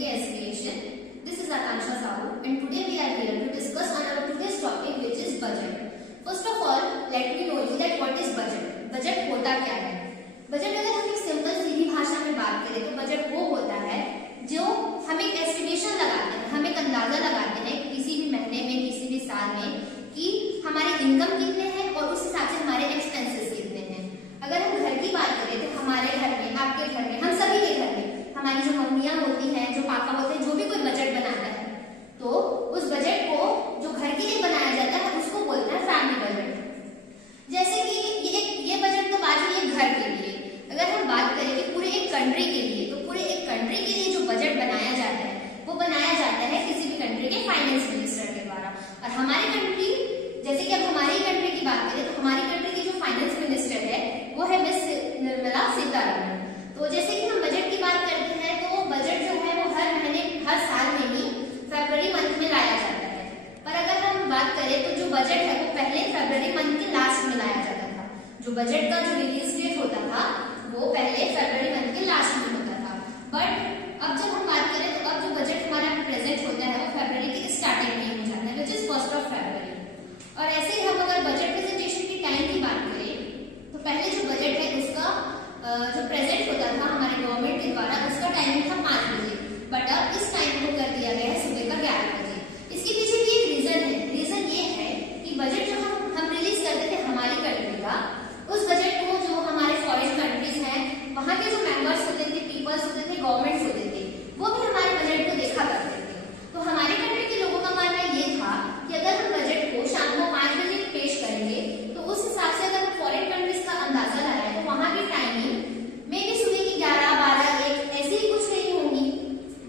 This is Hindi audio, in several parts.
के estimation. This is Akansha Sahu and today we are here to discuss on our today's topic which is budget. First of all, let me know you that what is budget. Budget होता क्या है? बजट अगर हम एक सिंपल सीधी भाषा में बात करें तो बजट वो होता है जो हम एक एस्टिमेशन लगाते हैं, हम एक अंदाजा लगाते हैं किसी भी महीने में, किसी भी साल में कि हमारे इनकम कितने हैं और उस हिसाब से हमारे एक्सपेंसेस कितने हैं. अगर हम घर की बात करें तो हमारे घर में, आपके घर में, हम सभी के घर में हमारी जो मम्मियाँ होती हैं, जो पापा होते हैं, जो भी कोई बजट बनाता है तो उस बजट को जो घर के लिए बनाया जाता है उसको बोलते हैं फैमिली बजट. जैसे कि ये बजट तो बात है ये घर के लिए. अगर हम बात करें कि पूरे एक कंट्री के लिए, तो पूरे एक कंट्री के लिए जो बजट बनाया जाता है वो बनाया जाता है किसी भी कंट्री के फाइनेंस मिनिस्टर के द्वारा. और हमारी कंट्री, जैसे कि अब हमारी कंट्री की बात करें तो हमारी कंट्री की जो फाइनेंस मिनिस्टर है वो है मिस निर्मला सीतारमण. तो जैसे कि हम बजट की बात करते हैं तो बजट जो है वो हर महीने, हर साल में ही फरवरी मंथ में लाया जाता है. पर अगर हम बात करें तो जो बजट है वो पहले फरवरी मंथ के लास्ट में लाया जाता था. जो बजट का जो रिलीज डेट होता था वो पहले फरवरी मंथ के लास्ट में होता था. बट अब जब हम बात करें तो अब जो बजट हमारा प्रेजेंट होता है वो फरवरी के स्टार्टिंग में हो जाता है which is 1st of February. और ऐसे ही हम अगर बजट प्रेजेंटेशन के टाइम की बात करें तो पहले जो बजट है उसका जो प्रेजेंट होता था हमारे गवर्नमेंट के द्वारा उसका टाइमिंग था 5 बजे. बट अब इस टाइम को कर दिया गया है सुबह का 11 बजे. इसके पीछे भी एक रीजन है. रीजन ये है कि बजट जो हम रिलीज करते थे हमारी कंट्री का, उस बजट को जो हमारे फॉरेन कंट्रीज हैं वहां के जो मेंबर्स होते थे, पीपल्स होते थे, गवर्नमेंट्स होते थे, वो भी हमारे बजट को देखा करते थे. तो हमारे कंट्री के लोगों का मानना ये था कि अगर हम बजट को शाम को 5 बजे पेश करेंगे तो उस हिसाब से अगर हम फॉरेन कंट्रीज का अंदाजा लगाए तो वहां की टाइमिंग में भी सुबह की 11, 12, 1 ऐसे ही कुछ नहीं होंगी,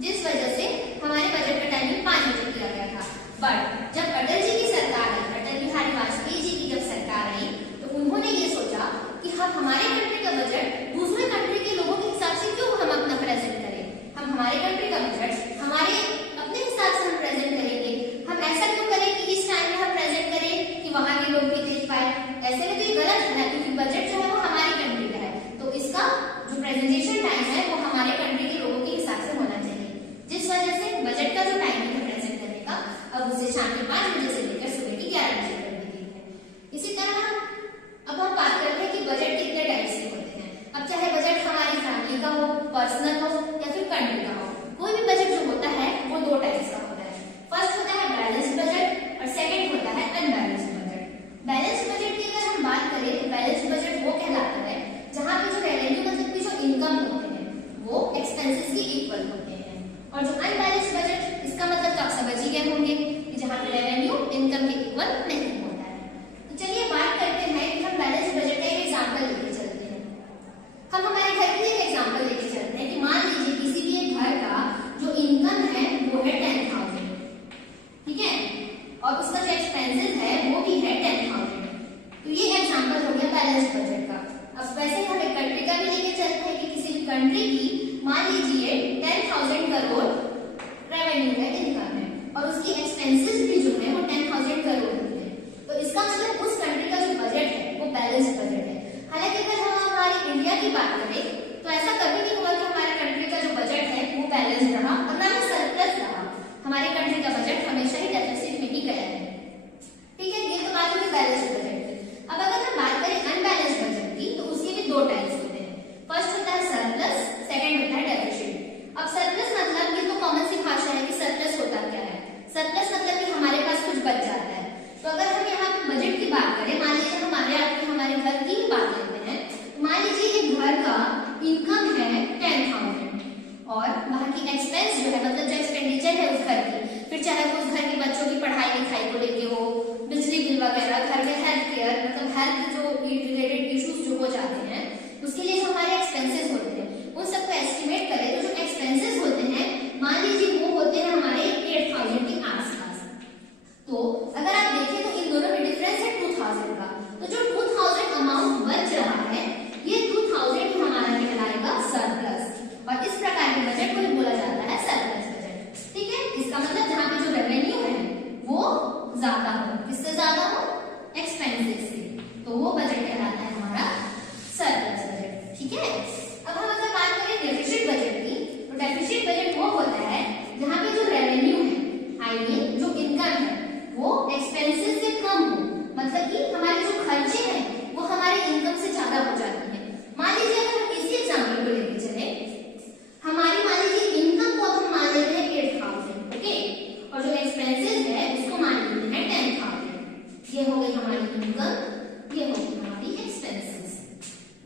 जिस वजह से हमारे बजट का टाइमिंग 5 बजे किया गया था. बट जब अटल जी की सरकार आई, अटल बिहारी वाजपेयी जी की जब सरकार आई तो उन्होंने ये सोचा कि हम हमारे कंट्री का बजट दूसरे कंट्री के लोगों के हिसाब से क्यों हम अपना प्रेजेंट करें. हम हमारे कंट्री का बजट हमारे अपने हिसाब से हम प्रेजेंट करेंगे. हम ऐसा क्यों करें कि इस टाइम में हम प्रेजेंट करें कि वहां के लोग भी देख पाए. ऐसे में तो ये गलत है क्योंकि बजट जो है वो हमारी कंट्री का है. तो इसका जो प्रेजेंटेशन टाइम है वो हमारे कंट्री के लोगों के हिसाब से होना चाहिए. जिस वजह से बजट का जो टाइमिंग है प्रेजेंट करने का अब उसे शाम के 5 बजे से लेकर सुबह के 11 बजे कर दी गई है. इसी तरह अब हम बात करते हैं कि बजट कितने टाइप से होते हैं. अब चाहे बजट हमारी फैमिली का हो, पर्सनल हो या फिर कंट्री का हो, कोई भी बजट जो होता है वो 2 टाइप्स का होता है. फर्स्ट होता है बैलेंस बजट और सेकंड होता है अनबैलेंस बजट. बैलेंस बजट की अगर हम बात करें तो बैलेंस बजट वो कहलाता है जहां पे जो रेवेन्यू मतलब की जो इनकम होते हैं वो एक्सपेंसेस के इक्वल होते हैं. और जो अनबैलेंस बजट इसका मतलब तो आप समझ ही गए होंगे कि जहां पे रेवेन्यू इनकम के इक्वल नहीं होता है. तो चलिए बात करते हैं कि हम बैलेंस बजट का एक एग्जांपल लेके चलते हैं. हम हमारे घर की एक एग्जांपल लेके चलते हैं कि मान लीजिए किसी भी एक घर का जो इनकम है वो है 10,000, ठीक है, और उसका जो एक्सपेंसेस है वो भी है 10,000. तो ये एग्जांपल हो गया बैलेंस बजट का. अब वैसे हम एक कंट्री का भी लेके चलते हैं कि किसी भी कंट्री की मान लीजिए 10,000 करोड़ रेवेन्यू है, इनकम है, और उसकी एक्सपेंसेस भी जो है वो 10,000 करोड़ है. तो इसका मतलब उस कंट्री का जो बजट है वो बैलेंस बजट है. हालांकि अगर हम हमारी इंडिया की बात करें तो ऐसा कभी नहीं हुआ कि हमारे कंट्री का जो बजट है वो बैलेंस रहा और ना ही सरप्लस रहा. हमारे कंट्री का बजट हमेशा ही डेफिसिट में ही गया है. ठीक है, ये तो बात होगी बैलेंस बजट की. अब अगर हम बात करें अनबैलेंस बजट की तो उसके भी 2 टाइप्स होते हैं. फर्स्ट होता है सरप्लस, सेकंड होता है डेफिसिट. अब सरप्लस मतलब ये तो कॉमन सी भाषा है कि सरप्लस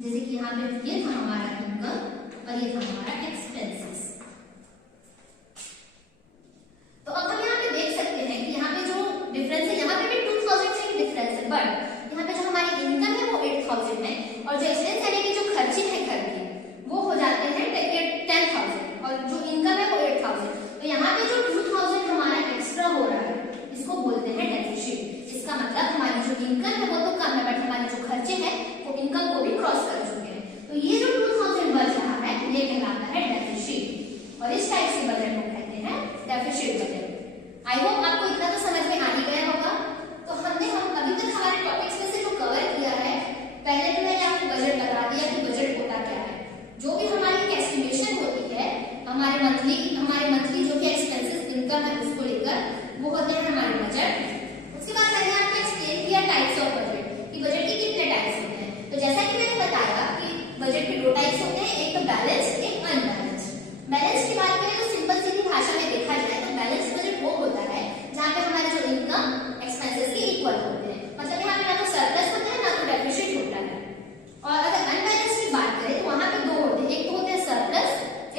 जैसे कि यहाँ पे ये था हमारा इनकम और ये था हमारा एक्सपेंसेस। तो अब हम यहाँ पे देख सकते हैं कि यहाँ पे जो डिफरेंस है, यहाँ पे भी 2000 से डिफरेंस है, बट यहाँ पे जो हमारी इनकम है वो 8000 है और जो एक्सपेंस यानी कि जो खर्चे हैं घर के वो हो जाते हैं 10,000 और जो इनकम है वो 8000। तो यहाँ पे जो 2000 हमारा एक्स्ट्रा हो रहा है इसको बोलते हैं डेफिसिट। इसका मतलब हमारी जो इनकम है वो तो कम है बट हमारे जो खर्चे हैं वो इनकम को भी क्रॉस कर चुके हैं। तो ये जो 2000 बच रहा है ये कहलाता है डेफिसिट और इस टाइप से बजट को कहते हैं डेफिसिट बजट। आई होप आपको इतना तो समझ में आ ही गया होगा। तो हमने अभी तक हमारे टॉपिक्स में से जो कवर किया है, पहले तो मैंने आपको बजट बता दिया कि बजट होता क्या है। जो भी हमारी एस्टिमेशन होती है हमारे मंथली जो कि एक्सपेंसेस इनकम है उसको लेकर, वो होते हैं हमारे बजट। उसके बाद मैंने आपको एक्सप्लेन किया टाइप्स ऑफ बजट कि बजट के कितने टाइप्स होते हैं। तो जैसा कि मैंने बताया कि बजट के 2 टाइप्स होते हैं, एक तो बैलेंस, एक अनबैलेंस। बैलेंस की बात करें तो सिंपल सीधी भाषा में देखा जाए तो बैलेंस बजट वो होता है जहाँ पे हमारे जो इनकम एक्सपेंसेस के इक्वल होते हैं, मतलब यहाँ पे ना तो सरप्लस होता है ना तो डेफिसिट होता है। और अगर अनबैलेंस की बात करें तो वहां पे 2 होते हैं, एक तो होता है सरप्लस,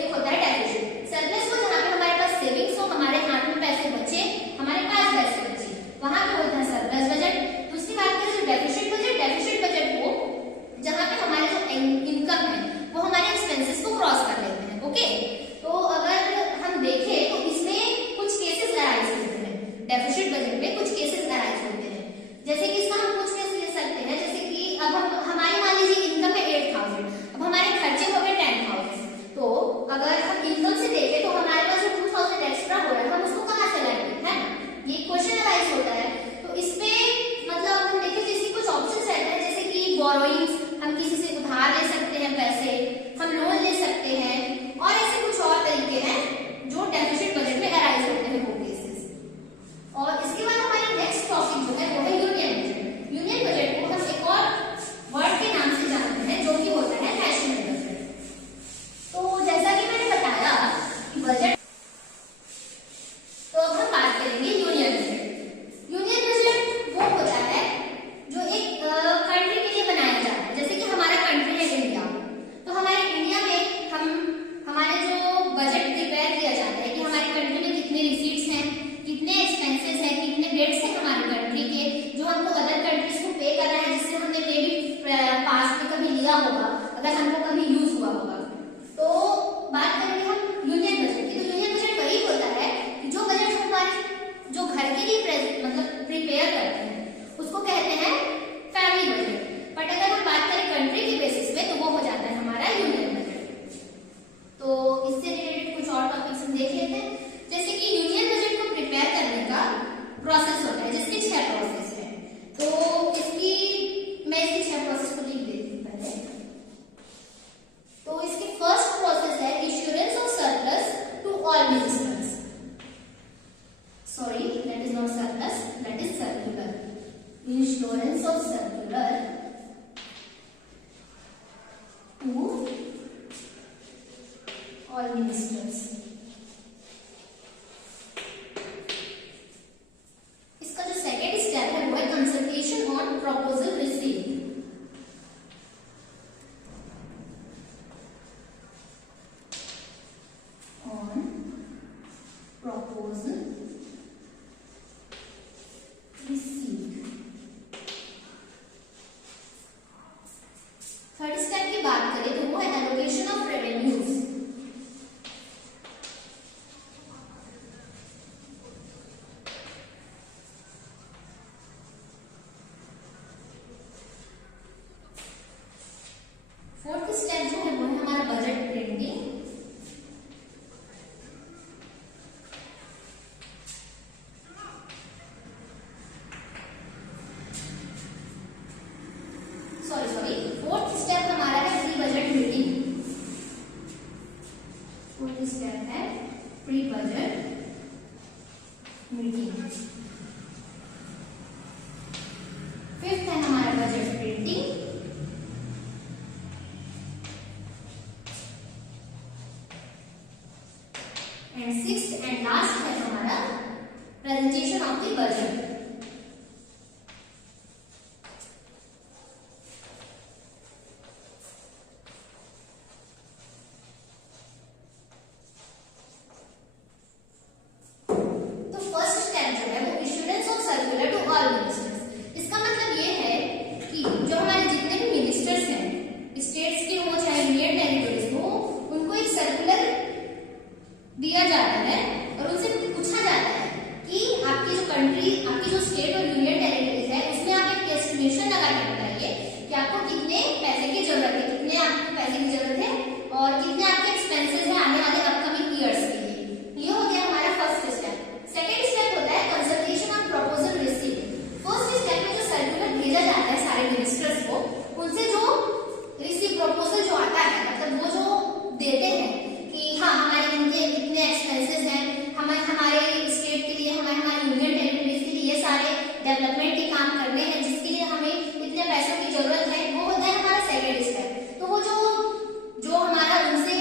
एक होता है डेफिसिट। सरप्लस वो जहाँ पे हमारे पास सेविंग्स हो, हमारे हाथ में पैसे बचे, हमारे पास पैसे बचे, वहां पे होता है सरप्लस बजट। दूसरी बात करें तो डेफिसिट बजट वो जहाँ पे हमारे जो इनकम है वो हमारे एक्सपेंसेस को क्रॉस कर लेते हैं। ओके, तो अगर हम देखें तो इसमें कुछ केसेस अराइज होते हैं, डेफिसिट बजट में कुछ केसेस अराइज होते हैं। जैसे कि इसका हम कुछ केस ले सकते हैं, जैसे कि अब हमारी मान लीजिए इनकम है 8000, अब हमारे खर्चे हो गए 10,000। तो अगर हम इनकम से देखें तो हमारे पास जो 2000 एक्स्ट्रा हो रहा है हम उसको कहाँ से लाएंगे, है ना, ये क्वेश्चन अराइज होता है। तो इसमें मतलब हम देखें जैसे कुछ ऑप्शंस रहते हैं, जैसे कि बोरोइंग्स, हम किसी से उधार ले सकते हैं पैसे, हम लोन ले सकते हैं, और ऐसे कुछ और तरीके हैं जो डेफिसिट बजट में अराइज होते हैं वो केसेस। और इसके बाद हमारी नेक्स्ट टॉपिक जो है वो है यूनियन बजट। यूनियन बजट को हम एक और वर्ड के नाम से जानते हैं जो कि होता है नेशनल बजट। तो जैसा कि मैंने बताया कि बजट, तो अब हम बात करेंगे यूनियन बजट। यूनियन बजट वो होता है जो एक कंट्री के लिए बनाया जाता है। जैसे कि हमारा कंट्री है इंडिया, तो हमारे इंडिया में हमारे जो बजट प्रिपेयर किया जाता है कि हमारी कंट्री में कितने रिसीट्स हैं, कितने एक्सपेंसेस हैं, कितने डेट्स हैं हमारी कंट्री के जो हमको अदर कंट्रीज को पे करना है, जिससे हमने मे भी पास्ट में कभी लिया होगा, अगर हमको कभी यूज हुआ होगा। तो बात करेंगे हम यूनियन बजट की। तो यूनियन बजट वही होता है कि जो बजट हमारे जो घर के लिए मतलब प्रिपेयर करते हैं उसको कहते हैं फैमिली बजट। बट अगर हम बात करें कंट्री के बेसिस पे तो वो हो जाता है हमारा यूनियन बजट। तो इससे रिलेटेड कुछ और टॉपिक्स हम देख लेते हैं। जैसे कि यूनियन बजट को प्रिपेयर करने का प्रोसेस होता है जिसके 6 प्रोसेस है। तो मैं इसकी 6 प्रोसेस को लिख देती हूँ पहले। तो इसकी फर्स्ट प्रोसेस है issuance of surplus to all ministers. Sorry, that is not surplus, that is circular. Insurance of circular to all ministers। इसका जो सेकेंड स्टेप है वो है consultation on proposal received. On proposal received. Third step की बात करें तो वो है allocation of revenues. Fourth step जो है वो है हमारा बजट प्रिंटिंग। फोर्थ स्टेप हमारा है pre budget meeting. Fourth step है प्री बजट मीटिंग। फिफ्थ है हमारा budget printing. And sixth and last है हमारा प्रेजेंटेशन ऑफ द बजट। और कितने आपके एक्सपेंसेस हैं आने वाले अपकमिंग ईयर्स के लिए। ये हो गया हमारा फर्स्ट स्टेप। सेकंड स्टेप होता है consultation on proposal receive. First step में जो सर्कुलर भेजा जाता है सारे मिनिस्टर्स को, उनसे जो रिसीव प्रपोजल जो आता है, मतलब वो जो देते हैं कि हाँ हमारे इनके इतने एक्सपेंसेस हैं, हमारे स्टेट के लिए, हमारे यूनियन टेरिटरीज के लिए ये सारे डेवलपमेंट के काम करने हैं जिसके लिए हमें इतने पैसों की जरूरत है, वो होता है हमारा सेकंड स्टेप। तो वो जो हमारा उनसे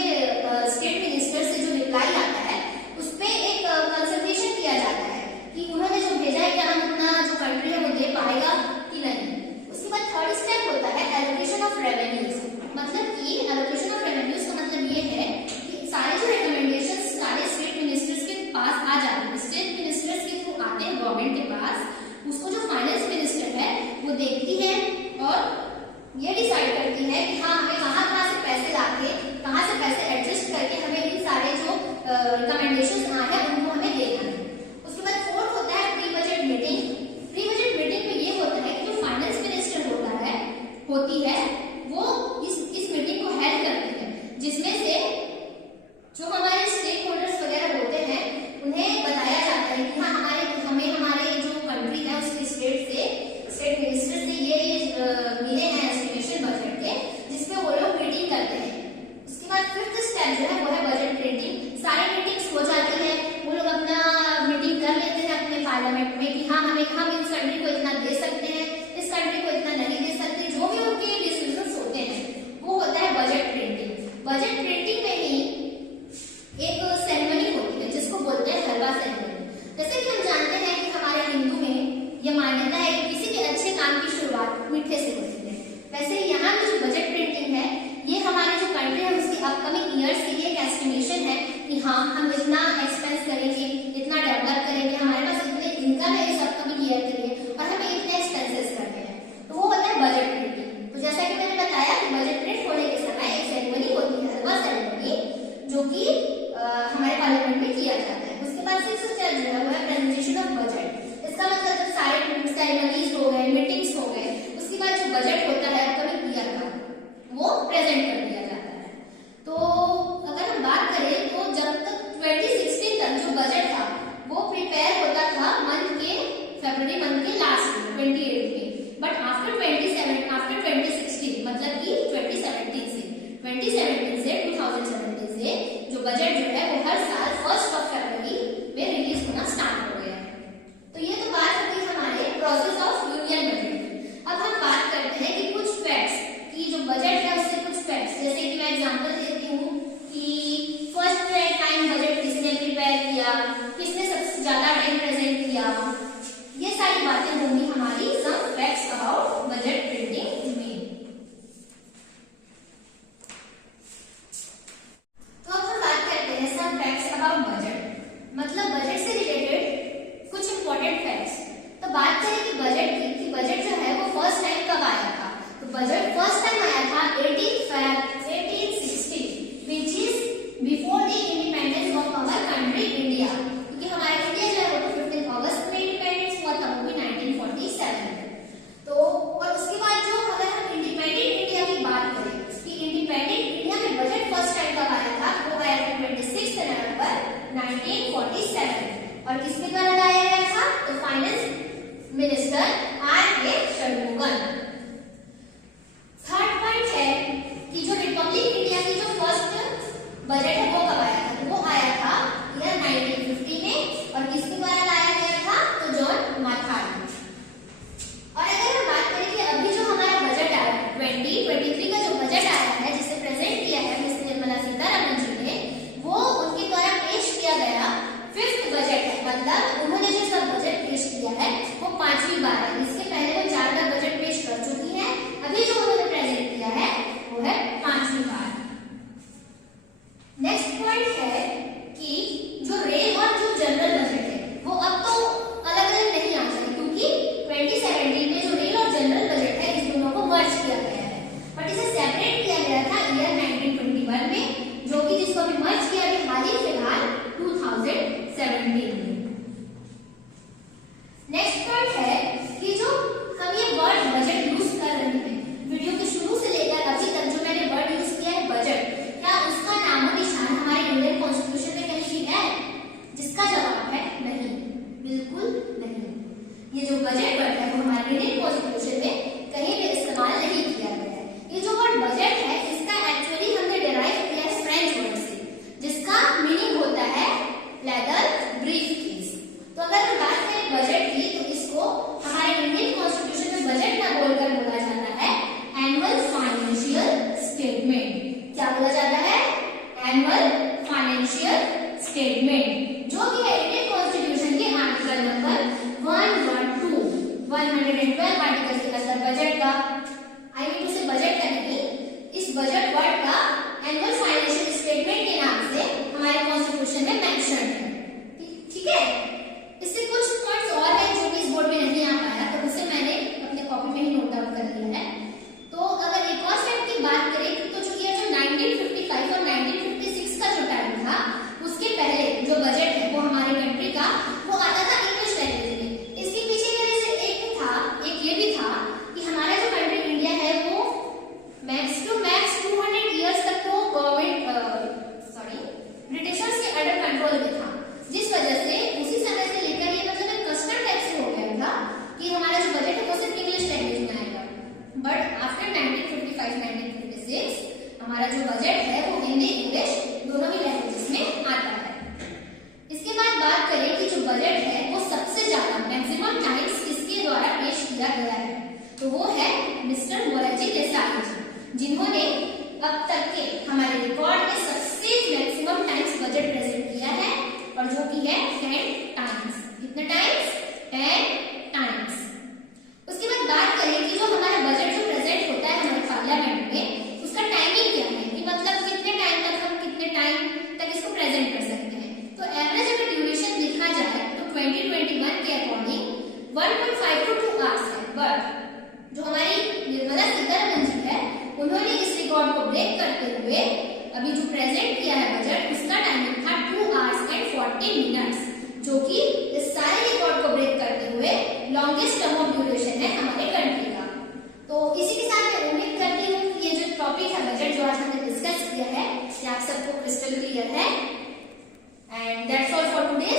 स्टेट मिनिस्टर से जो रिप्लाई आता है उस पे एक कंसल्टेशन किया जाता है कि उन्होंने जो भेजा है क्या हम उतना जो कंट्री है वो दे पाएगा कि नहीं। उसके बाद थर्ड स्टेप होता है एलोकेशन ऑफ रेवेन्यूज। मतलब कि एलोकेशन ऑफ रेवेन्यूज का मतलब ये है कि सारे जो रिकमेंडेशंस सारे स्टेट मिनिस्टर्स के पास आ जाते हैं, स्टेट मिनिस्टर्स के थ्रू आते हैं गवर्नमेंट के पास, उसको जो फाइनेंस मिनिस्टर है वो देखती है और ये डिसाइड करती है कि हाँ हमें कहाँ से पैसे लाके, कहाँ से पैसे एडजस्ट करके हमें इन सारे जो रिकमेंडेशंस आए हैं उनको हमें देना है। उसके बाद फोर्थ होता है pre budget meeting. Pre budget meeting में ये होता है कि जो फाइनेंस मिनिस्टर होती है वो इस मीटिंग को हेल्प करती है, जिसमें से जो हमारे स्टेक होल्डर्स वगैरह होते हैं उन्हें बताया जाता है कि हाँ हमें हमारे जो कंट्री है उसके स्टेट मिनिस्टर से ये मिले हैं एस्टिमेशन बजट के, जिसपे वो लोग मीटिंग करते हैं। उसके बाद फिफ्थ स्टेप जो है वो है बजट प्रिंटिंग। सारे मीटिंग्स हो जाती है, वो लोग अपना मीटिंग कर लेते हैं अपने पार्लियामेंट में कि हाँ हम इस कंट्री को इतना दे सकते हैं, इस कंट्री को इतना नहीं दे सकते, जो भी उनके डिसीजंस होते हैं वो होता है बजट प्रिंटिंग। बजट प्रिंटिंग में ही एक सेरेमनी होती है जिसको बोलते हैं हलवा सेरेमनी। जैसे कि हम जानते हैं कि हमारे हिंदू में यह मान्यता है कि किसी भी अच्छे काम की शुरुआत मीठे से होती है, वैसे यहाँ की जो बजट प्रिंटिंग है ये हमारे जो कंट्री है उसकी अपकमिंग ईयर्स के लिए एक एस्टिमेशन है कि हाँ हम इतना एक्सपेंस करेंगे, इतना डेवलप करेंगे, हमारे पास इतने इनकम है इस अपकमिंग ईयर के लिए और हमें इतने एक्सपेंसेस करने हैं, तो वो होता है बजट प्रिंटिंग। तो जैसा कि मैंने बताया कि बजट प्रिंट होने के समय एक सेरेमनी होती है, हलवा सेरेमनी, जो कि हमारे पार्लियामेंट में किया जाता है। उसके बाद सिक्स्थ स्टेप जो है वो है प्रेजेंटेशन ऑफ बजट। इसका मतलब जब सारे सेरेमनीज हो गए, मीटिंग्स हो गए, उसके बाद जो बजट होता है अपकमिंग ईयर का वो प्रेजेंट कर दिया जाता है। तो अगर हम बात करें तो जब तक 2016 तक जो बजट था वो प्रिपेयर होता था फरवरी मंथ के लास्ट में 28 में, बट आफ्टर 2016 मतलब कि 2017 से 2017 से जो बजट जो है वो हर साल 1 फरवरी में रिलीज होना स्टार्ट हो गया है। तो ये तो बात होगी हमारे प्रोसेस ऑफ यूनियन बजट। अब हम बात करते हैं कि कुछ फैक्ट्स कि जो बजट है उससे कुछ फैक्ट्स, जैसे कि मैं एग्जांपल देती हूँ कि फर्स्ट टाइम बजट किसने प्रिपेयर किया, किसने सबसे ज्यादा टाइम प्रेजेंट किया, ये सारी बातें होंगी हमारी some facts about budget printing में। तो अब हम बात करते हैं सम फैक्ट्स अबाउट बजट, मतलब बजट से रिलेटेड कुछ इंपॉर्टेंट फैक्ट्स। तो बात करें कि बजट की, कि बजट जो है वो फर्स्ट टाइम कब आया था, तो बजट फर्स्ट टाइम आया था 1860 which is बोला जाता है? एनुअल फाइनेंशियल स्टेटमेंट, जो कि है इंडियन कॉन्स्टिट्यूशन के आर्टिकल नंबर 112 आर्टिकल के अंदर बजट का, आई मीन टू से बजट का नहीं, इस बजट वर्ड का एनुअल फाइनेंशियल स्टेटमेंट के नाम से हमारे कॉन्स्टिट्यूशन में मेंशन है। ठीक है, इससे कुछ पॉइंट्स और हैं जो कि इस बोर्ड में नहीं आ पाया, तो उसे मैंने अपने कॉपी में ही नोट डाउन कर लिया है। तो अगर एक और स्टेप की बात करें तो जो ये जो 1955 और 1956 का जो टाइम था, उसके पहले जो बजट है वो हमारे कंट्री का वो आता था इंग्लिश लैंग्वेज में। इसके पीछे का रीजन एक ये भी था कि हमारा जो कंट्री इंडिया है वो मैक्स टू मैक्स 200 इयर्स तक तो ब्रिटिशर्स के अंडर कंट्रोल में था, जिस वजह से उसी समय से लेकर ये मतलब एक कस्टम टाइप से हो गया था कि हमारा जो बजट है वो सिर्फ इंग्लिश लैंग्वेज में आएगा। बट आफ्टर 1955-1956 हमारा जो बजट है वो हिंदी इंग्लिश दोनों ही लैंग्वेजेस में आता है। इसके बाद बात करें कि जो बजट है वो सबसे ज्यादा मैक्सिमम टाइम्स किसके द्वारा पेश किया गया है, तो वो है मिस्टर मोरारजी देसाई जी, जिन्होंने अब तक के हमारे रिकॉर्ड में सबसे मैक्सिमम टाइम्स बजट प्रेजेंट किया है, और जो कि है 10 टाइम्स। कितने टाइम्स? 10 टाइम्स। उसके बाद बात करें कि जो हमारा बजट जो प्रेजेंट होता है हमारे पार्लियामेंट में, उसका टाइमिंग क्या है, कि मतलब कितने टाइम तक हम कितने टाइम तक इसको प्रेजेंट कर सकते हैं। तो एवरेज अगर ड्यूरेशन देखा जाए तो 2021 के अकॉर्डिंग 1.5 to 2 आवर्स है। बट जो हमारी निर्मला सीतारमण जी है, उन्होंने इस रिकॉर्ड को ब्रेक करते हुए अभी जो प्रेजेंट किया है बजट, उसका टाइमिंग था 2 hours and 40 minutes, जो कि इस सारे रिकॉर्ड को ब्रेक करते हुए लॉन्गेस्ट टर्म ऑफ ड्यूरेशन है हमारे कंट्री का। तो इसी के साथ मैं उम्मीद करती हूँ कि ये जो टॉपिक है बजट जो आज हमने डिस्कस किया है, ये आप सबको क्रिस्टल क्लियर है। And that's all for today.